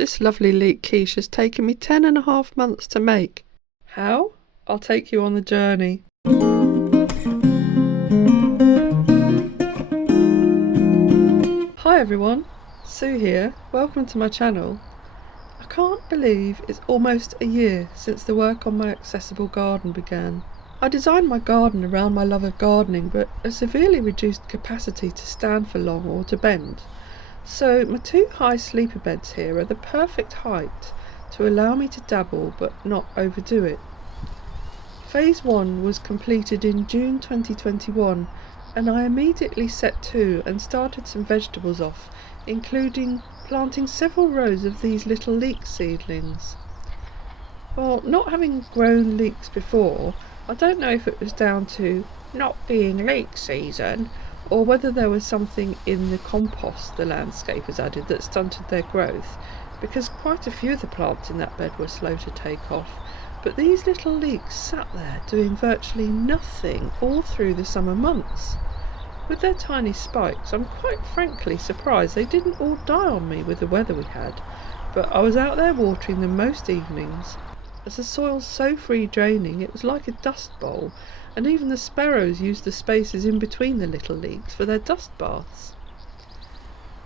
This lovely leek quiche has taken me 10.5 months to make. How? I'll take you on the journey. Hi everyone, Sue here, welcome to my channel. I can't believe it's almost a year since the work on my accessible garden began. I designed my garden around my love of gardening, but a severely reduced capacity to stand for long or to bend. So my two high sleeper beds here are the perfect height to allow me to dabble but not overdo it. Phase 1 was completed in June 2021 and I immediately set to and started some vegetables off, including planting several rows of these little leek seedlings. Well, not having grown leeks before, I don't know if it was down to not being leek season or whether there was something in the compost the landscapers added that stunted their growth, because quite a few of the plants in that bed were slow to take off. But these little leeks sat there doing virtually nothing all through the summer months. With their tiny spikes, I'm quite frankly surprised they didn't all die on me with the weather we had, but I was out there watering them most evenings. As the soil's so free draining, it was like a dust bowl, and even the sparrows used the spaces in between the little leeks for their dust baths.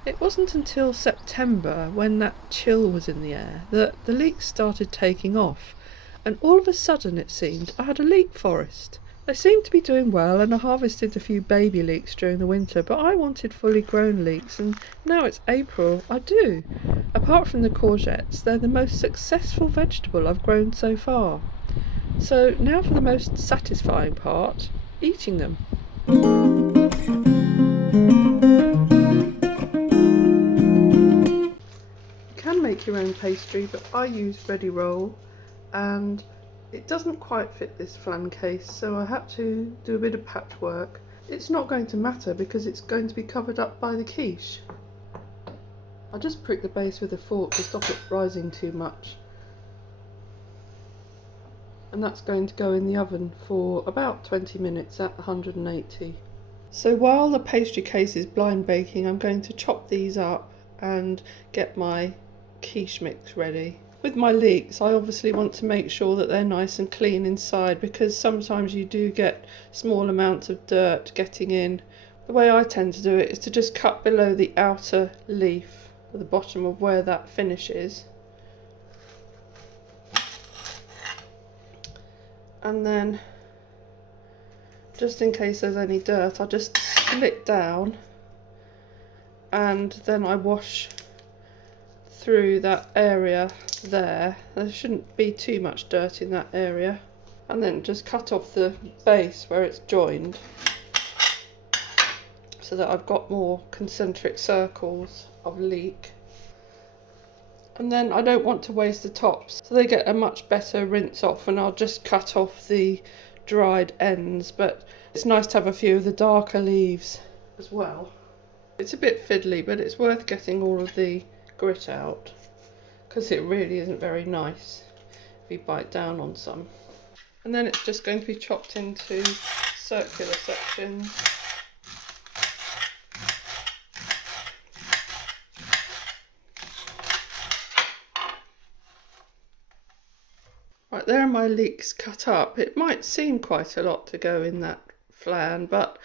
It wasn't until September, when that chill was in the air, that the leeks started taking off, and all of a sudden it seemed I had a leek forest. They seemed to be doing well, and I harvested a few baby leeks during the winter, but I wanted fully grown leeks, and now it's April, I do. Apart from the courgettes, they're the most successful vegetable I've grown so far. So now for the most satisfying part, eating them. You can make your own pastry, but I use Ready Roll, and it doesn't quite fit this flan case, so I had to do a bit of patchwork. It's not going to matter because it's going to be covered up by the quiche. I just prick the base with a fork to stop it rising too much. And that's going to go in the oven for about 20 minutes at 180. So while the pastry case is blind baking, I'm going to chop these up and get my quiche mix ready. With my leeks, I obviously want to make sure that they're nice and clean inside, because sometimes you do get small amounts of dirt getting in. The way I tend to do it is to just cut below the outer leaf at the bottom of where that finishes. And then, just in case there's any dirt, I just split down and then I wash through that area there. There shouldn't be too much dirt in that area. And then just cut off the base where it's joined so that I've got more concentric circles of leek. And then I don't want to waste the tops, so they get a much better rinse off, and I'll just cut off the dried ends, but it's nice to have a few of the darker leaves as well. It's a bit fiddly, but it's worth getting all of the grit out, because it really isn't very nice if you bite down on some. And then it's just going to be chopped into circular sections. Right, there are my leeks cut up. It might seem quite a lot to go in that flan, but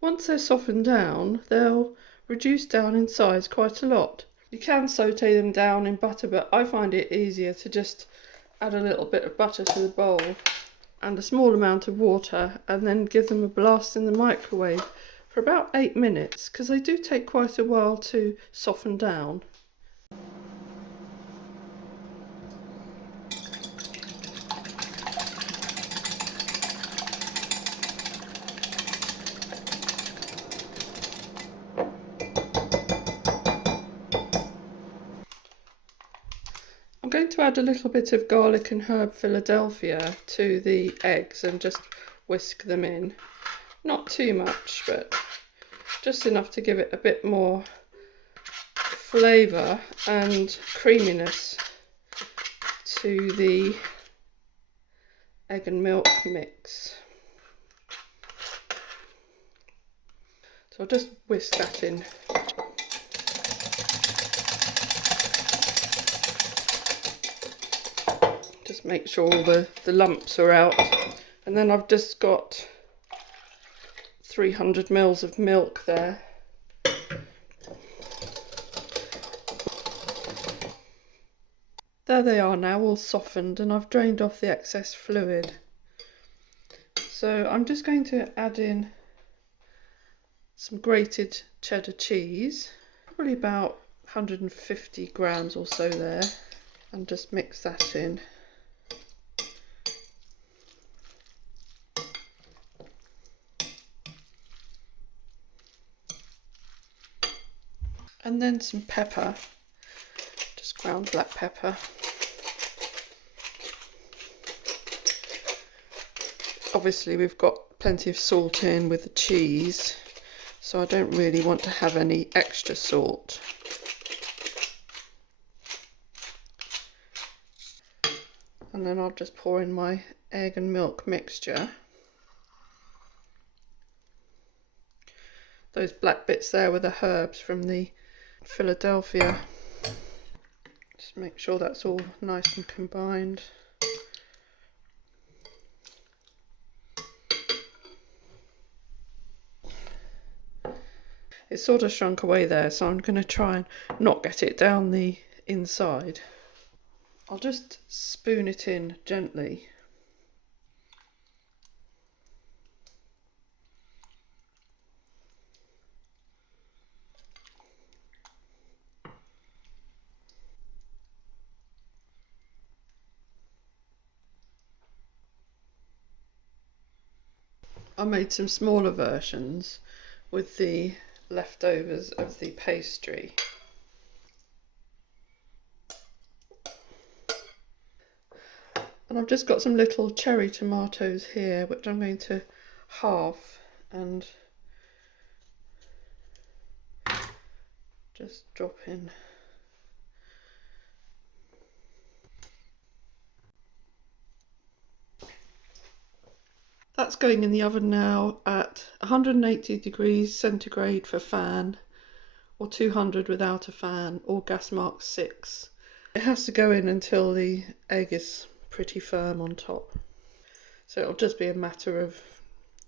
once they're softened down, they'll reduce down in size quite a lot. You can saute them down in butter, but I find it easier to just add a little bit of butter to the bowl and a small amount of water, and then give them a blast in the microwave for about 8 minutes, because they do take quite a while to soften down. I'm going to add a little bit of garlic and herb Philadelphia to the eggs and just whisk them in. Not too much, but just enough to give it a bit more flavour and creaminess to the egg and milk mix. So I'll just whisk that in. Just make sure all the lumps are out. And then I've just got 300 mils of milk there. There they are now, all softened, and I've drained off the excess fluid. So I'm just going to add in some grated cheddar cheese, probably about 150 grams or so there, and just mix that in. And then some pepper, just ground black pepper. Obviously we've got plenty of salt in with the cheese, so I don't really want to have any extra salt. And then I'll just pour in my egg and milk mixture. Those black bits there were the herbs from the Philadelphia. Just make sure that's all nice and combined. It sort of shrunk away there, so I'm going to try and not get it down the inside. I'll just spoon it in gently. I made some smaller versions with the leftovers of the pastry. And I've just got some little cherry tomatoes here, which I'm going to halve and just drop in. That's going in the oven now at 180 degrees centigrade for fan, or 200 without a fan, or gas mark 6. It has to go in until the egg is pretty firm on top. So it'll just be a matter of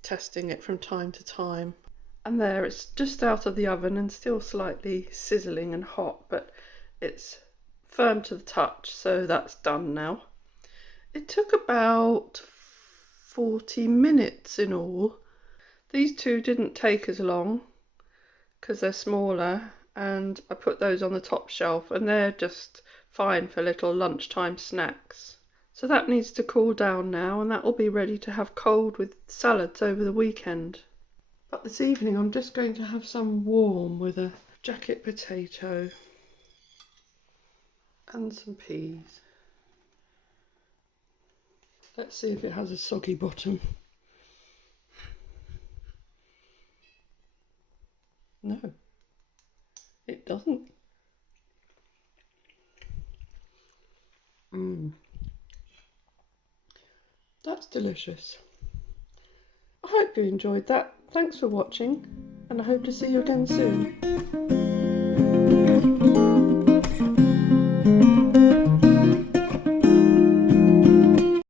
testing it from time to time. And there, it's just out of the oven and still slightly sizzling and hot, but it's firm to the touch, so that's done now. It took about 40 minutes in all. These two didn't take as long because they're smaller, and I put those on the top shelf and they're just fine for little lunchtime snacks. So that needs to cool down now, and that will be ready to have cold with salads over the weekend. But this evening I'm just going to have some warm with a jacket potato and some peas. Let's see if it has a soggy bottom. No, it doesn't. That's delicious. I hope you enjoyed that. Thanks for watching, and I hope to see you again soon.